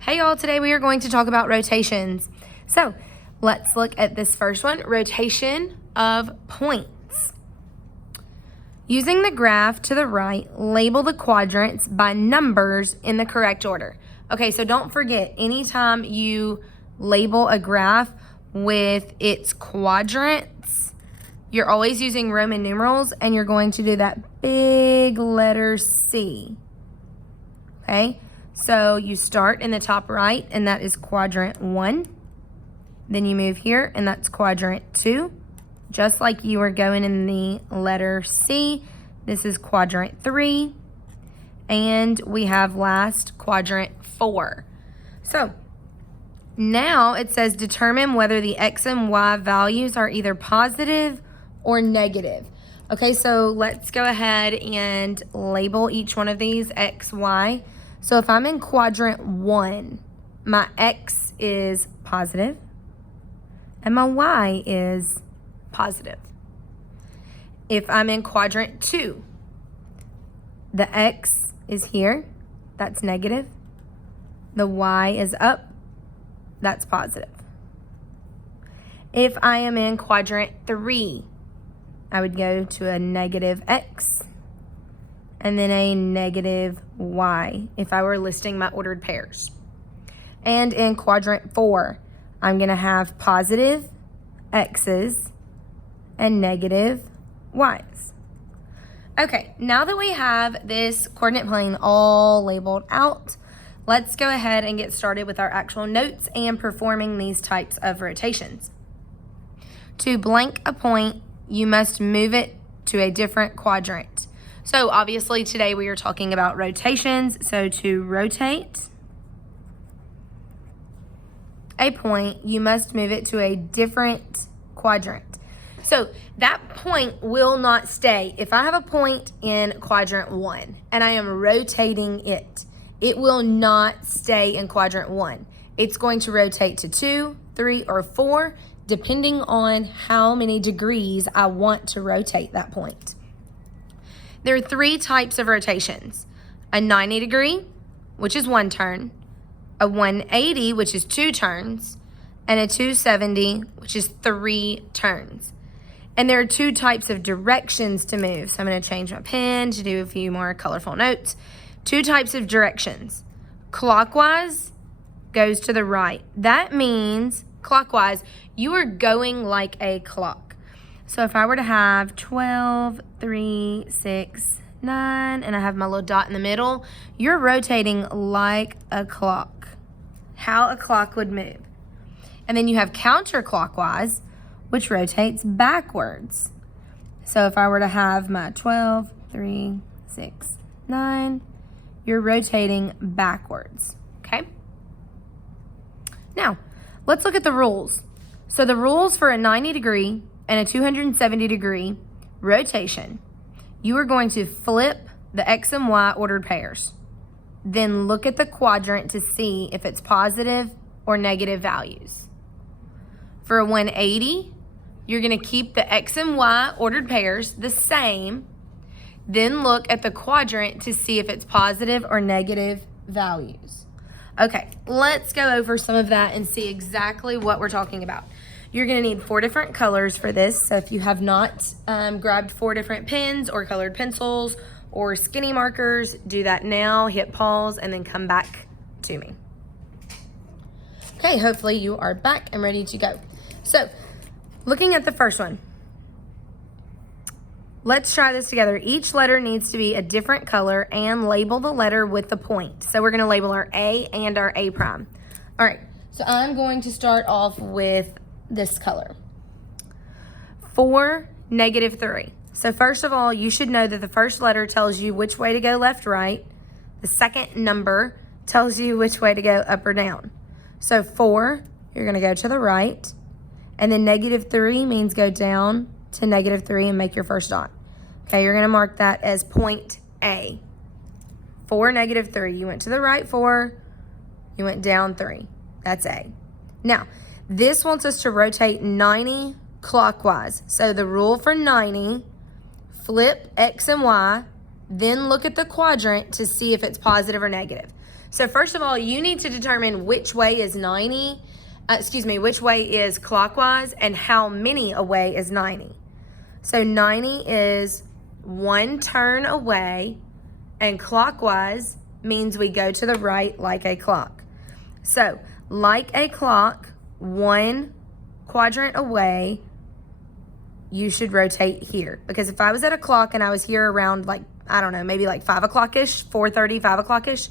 Hey y'all, today we are going to talk about rotations. So let's look at this first one, rotation of points. Using the graph to the right, label the quadrants by numbers in the correct order. Okay, so don't forget, anytime you label a graph with its quadrants, you're always using Roman numerals and you're going to do that big letter C. Okay, so you start in the top right and that is quadrant 1. Then you move here and that's quadrant 2. Just like you were going in the letter C, this is quadrant 3. And we have last quadrant 4. So now it says determine whether the X and Y values are either positive or negative. Okay, so let's go ahead and label each one of these X, Y. So if I'm in quadrant 1, my X is positive and my Y is positive. If I'm in quadrant 2, the X is here, that's negative. The Y is up, that's positive. If I am in quadrant 3, I would go to a negative X and then a negative Y if I were listing my ordered pairs. And in quadrant 4, I'm going to have positive X's and negative Y's. Okay, now that we have this coordinate plane all labeled out, let's go ahead and get started with our actual notes and performing these types of rotations. To blank a point, you must move it to a different quadrant. So obviously today we are talking about rotations. So to rotate a point, you must move it to a different quadrant. So that point will not stay. If I have a point in quadrant 1 and I am rotating it, it will not stay in quadrant 1. It's going to rotate to 2, 3, or 4, depending on how many degrees I want to rotate that point. There are 3 types of rotations: a 90 degree, which is 1 turn, a 180, which is 2 turns, and a 270, which is 3 turns. And there are 2 types of directions to move. So I'm going to change my pen to do a few more colorful notes. 2 types of directions. Clockwise goes to the right. That means clockwise, you are going like a clock. So if I were to have 12, 3, 6, 9, and I have my little dot in the middle, you're rotating like a clock, how a clock would move. And then you have counterclockwise, which rotates backwards. So if I were to have my 12, 3, 6, 9, you're rotating backwards, okay? Now, let's look at the rules. So the rules for a 90 degree and a 270 degree rotation, you are going to flip the X and Y ordered pairs. Then look at the quadrant to see if it's positive or negative values. For a 180, you're going to keep the X and Y ordered pairs the same. Then look at the quadrant to see if it's positive or negative values. Okay, let's go over some of that and see exactly what we're talking about. You're going to need 4 different colors for this. So if you have not grabbed 4 different pens or colored pencils or skinny markers, do that now, hit pause, and then come back to me. Okay, hopefully you are back and ready to go. So looking at the first one, let's try this together. Each letter needs to be a different color and label the letter with the point. So we're going to label our A and our A prime. All right, so I'm going to start off with this color. 4, -3. So first of all, you should know that the first letter tells you which way to go left, right. The second number tells you which way to go up or down. So 4, you're going to go to the right. And then -3 means go down to -3 and make your first dot. Okay, you're going to mark that as point A. 4, -3. You went to the right 4, you went down 3. That's A. Now, this wants us to rotate 90 clockwise. So the rule for 90, flip X and Y, then look at the quadrant to see if it's positive or negative. So first of all, you need to determine which way is which way is clockwise and how many away is 90. So 90 is one turn away, and clockwise means we go to the right like a clock. So like a clock, one quadrant away, you should rotate here. Because if I was at a clock and I was here around like, I don't know, maybe like 5 o'clock-ish, 4:30, 5 o'clock-ish,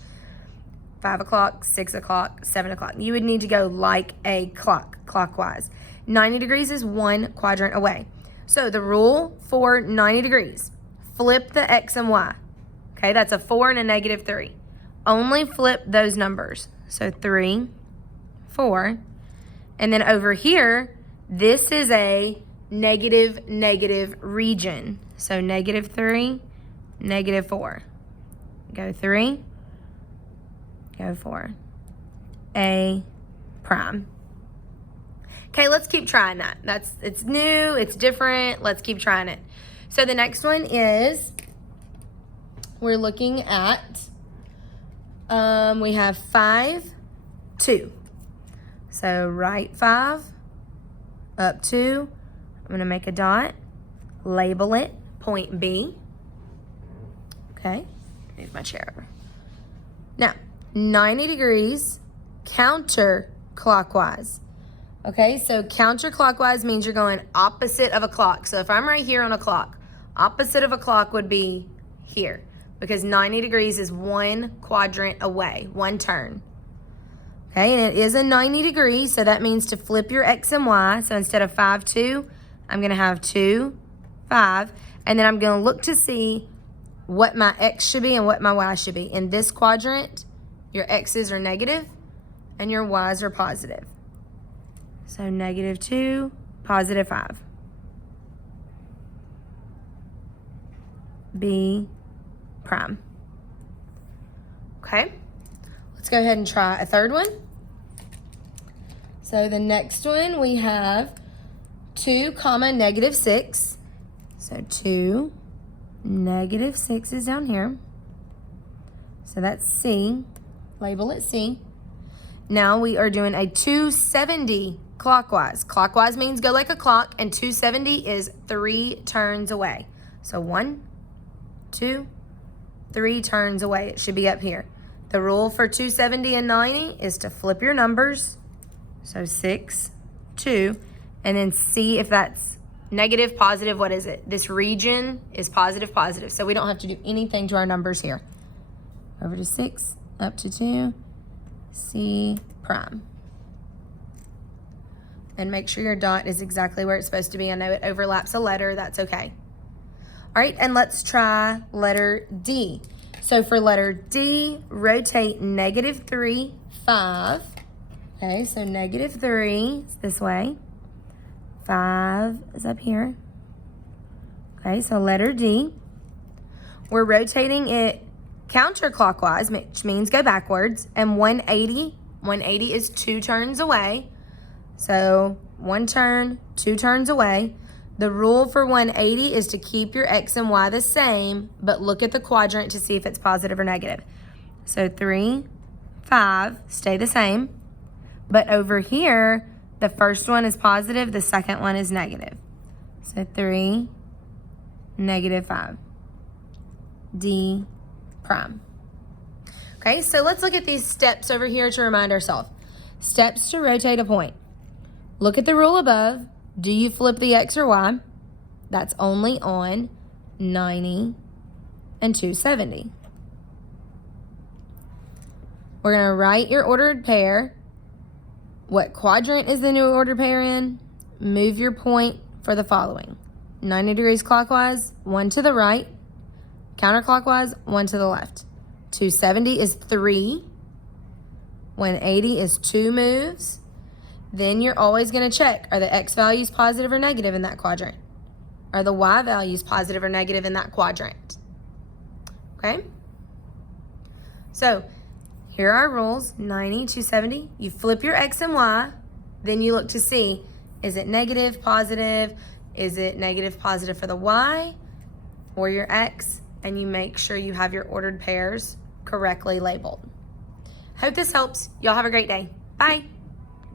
5 o'clock, 6 o'clock, 7 o'clock. You would need to go like a clock, clockwise. 90 degrees is one quadrant away. So the rule for 90 degrees, flip the X and Y. Okay, that's a 4 and a -3. Only flip those numbers. So 3, 4. And then over here, this is a negative region. So -3, -4. Go 3. Go 4. A prime. Okay, let's keep trying that. It's new, it's different. Let's keep trying it. So the next one is, we're looking at, we have 5, 2. So right 5, up 2. I'm going to make a dot, label it, point B. Okay, move my chair over. Now, 90 degrees counterclockwise. Okay, so counterclockwise means you're going opposite of a clock. So if I'm right here on a clock, opposite of a clock would be here, because 90 degrees is one quadrant away, one turn. Okay, and it is a 90 degrees, so that means to flip your X and Y. So instead of 5, 2, I'm going to have 2, 5, and then I'm going to look to see what my X should be and what my Y should be. In this quadrant, your X's are negative and your Y's are positive. So -2, +5. B prime. Okay, let's go ahead and try a third one. So the next one we have 2, -6. So 2, -6 is down here. So that's C. Label it C. Now we are doing a 270 clockwise. Clockwise means go like a clock, and 270 is 3 turns away. So 1, 2, 3 turns away. It should be up here. The rule for 270 and 90 is to flip your numbers. So 6, 2, and then see if that's negative, positive. What is it? This region is positive, positive. So we don't have to do anything to our numbers here. Over to 6, up to 2, C prime. And make sure your dot is exactly where it's supposed to be. I know it overlaps a letter. That's okay. All right, and let's try letter D. So for letter D, rotate -3, 5. Okay, so -3 is this way. 5 is up here. Okay, so letter D. We're rotating it counterclockwise, which means go backwards, and 180 is 2 turns away. So 1 turn, 2 turns away. The rule for 180 is to keep your X and Y the same, but look at the quadrant to see if it's positive or negative. So 3, 5, stay the same. But over here, the first one is positive, the second one is negative. So 3, -5. D prime. Okay, so let's look at these steps over here to remind ourselves. Steps to rotate a point. Look at the rule above. Do you flip the X or Y? That's only on 90 and 270. We're going to write your ordered pair. What quadrant is the new ordered pair in? Move your point for the following. 90 degrees clockwise, 1 to the right. Counterclockwise, 1 to the left. 270 is 3. 180 is 2 moves. Then you're always going to check, are the X values positive or negative in that quadrant? Are the Y values positive or negative in that quadrant? Okay? So here are our rules, 90, 270. You flip your X and Y, then you look to see, is it negative, positive? Is it negative, positive for the Y or your X? And you make sure you have your ordered pairs correctly labeled. Hope this helps. Y'all have a great day. Bye.